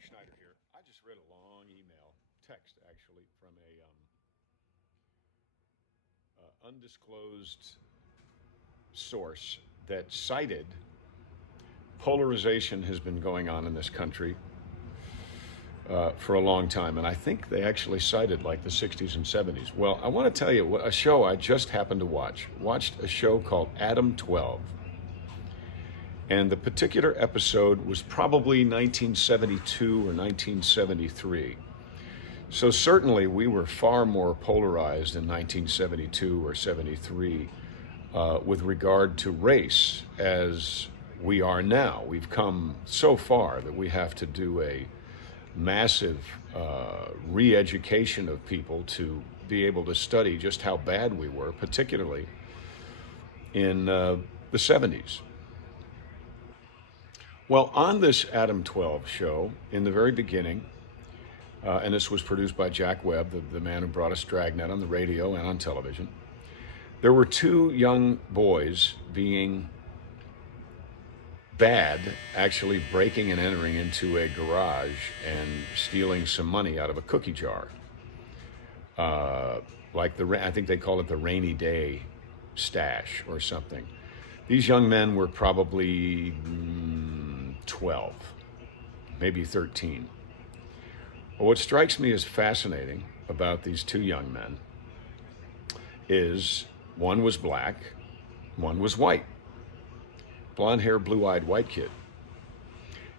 Schneider here. I just read a long email, text actually, from a undisclosed source that cited polarization has been going on in this country for a long time. And I think they actually cited like the 60s and 70s. Well, I want to tell you a show I just happened to watch. Watched a show called Adam 12. And the particular episode was probably 1972 or 1973. So certainly we were far more polarized in 1972 or 73 with regard to race as we are now. We've come so far that we have to do a massive re-education of people to be able to study just how bad we were, particularly in the 70s. Well, on this Adam 12 show, in the very beginning, and this was produced by Jack Webb, the man who brought us Dragnet on the radio and on television, there were two young boys being bad, actually breaking and entering into a garage and stealing some money out of a cookie jar. I think they call it the rainy day stash or something. These young men were probably 12, maybe 13. Well, what strikes me as fascinating about these two young men is one was black, one was white. Blonde hair, blue-eyed white kid.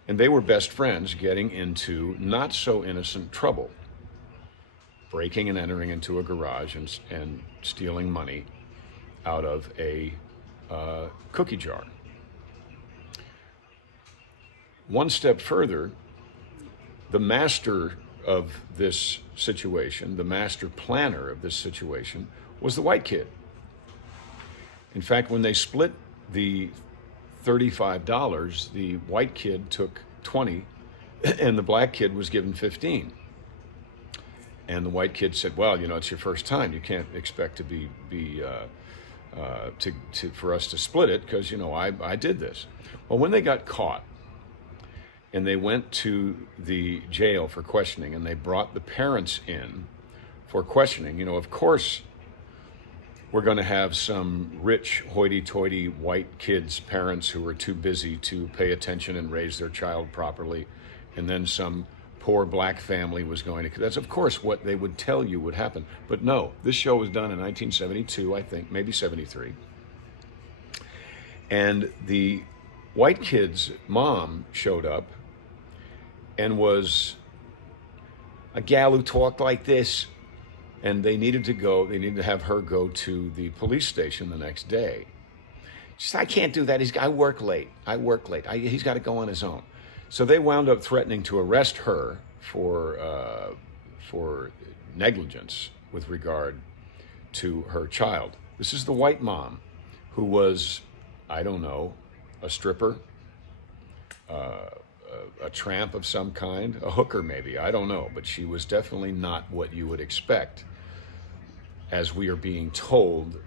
And they were best friends getting into not so innocent trouble, breaking and entering into a garage and stealing money out of a cookie jar. One step further, the master of this situation, the master planner of this situation, was the white kid. In fact, when they split the $35, the white kid took 20 and the black kid was given 15. And the white kid said, well, it's your first time. You can't expect for us to split it because, I did this. Well, when they got caught and they went to the jail for questioning and they brought the parents in for questioning, of course, we're going to have some rich, hoity-toity white kids' parents who are too busy to pay attention and raise their child properly. And then some poor black family was going to... That's, of course, what they would tell you would happen. But no, this show was done in 1972, I think, maybe 73. And the white kid's mom showed up and was a gal who talked like this. And they needed to have her go to the police station the next day. She said, I can't do that. I work late. He's got to go on his own. So they wound up threatening to arrest her for negligence with regard to her child. This is the white mom who was, I don't know, a stripper, a tramp of some kind, a hooker maybe, I don't know, but she was definitely not what you would expect. As we are being told,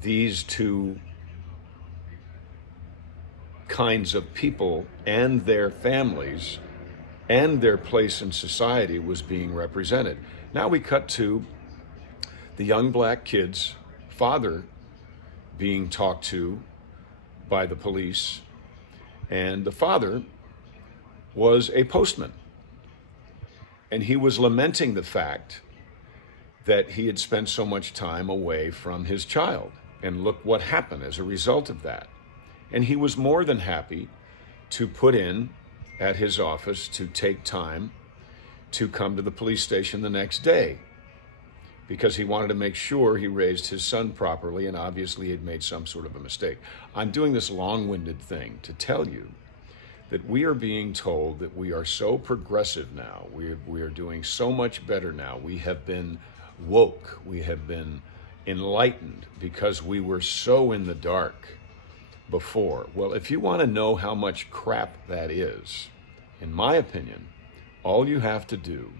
these two kinds of people and their families and their place in society was being represented. Now we cut to the young black kid's father being talked to by the police, and the father was a postman. And he was lamenting the fact that he had spent so much time away from his child. And look what happened as a result of that. And he was more than happy to put in at his office to take time to come to the police station the next day because he wanted to make sure he raised his son properly, and obviously he had made some sort of a mistake. I'm doing this long-winded thing to tell you that we are being told that we are so progressive now. We are doing so much better now. We have been woke. We have been enlightened because we were so in the dark before. Well, if you want to know how much crap that is, in my opinion, all you have to do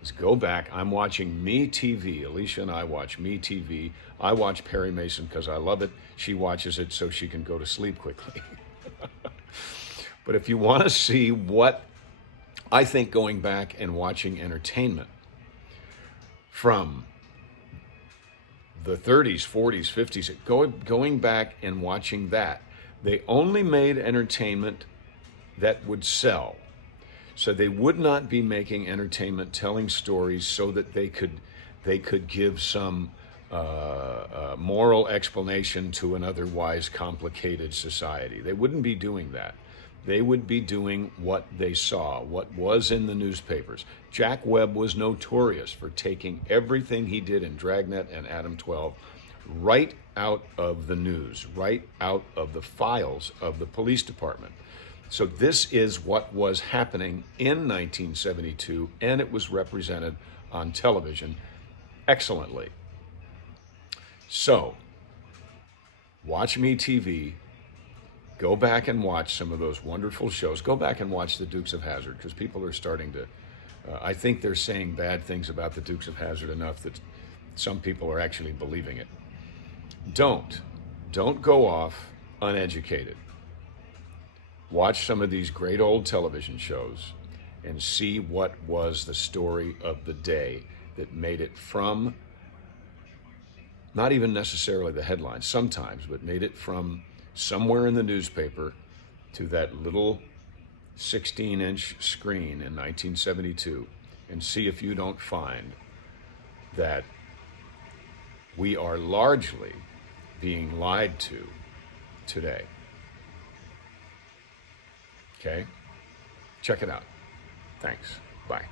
is go back. I'm watching Me TV. Alicia and I watch Me TV. I watch Perry Mason because I love it. She watches it so she can go to sleep quickly. But if you want to see what I think going back and watching entertainment from the 30s, 40s, 50s, going back and watching that, they only made entertainment that would sell. So they would not be making entertainment telling stories so that they could give some moral explanation to an otherwise complicated society. They wouldn't be doing that. They would be doing what they saw, what was in the newspapers. Jack Webb was notorious for taking everything he did in Dragnet and Adam 12 right out of the news, right out of the files of the police department. So this is what was happening in 1972, and it was represented on television excellently. So, watch Me TV. Go back and watch some of those wonderful shows. Go back and watch the Dukes of Hazzard, because people are starting to, I think they're saying bad things about the Dukes of Hazzard enough that some people are actually believing it. Don't go off uneducated. Watch some of these great old television shows and see what was the story of the day that made it from, not even necessarily the headlines sometimes, but made it from somewhere in the newspaper to that little 16-inch screen in 1972, and see if you don't find that we are largely being lied to today. Okay? Check it out. Thanks. Bye.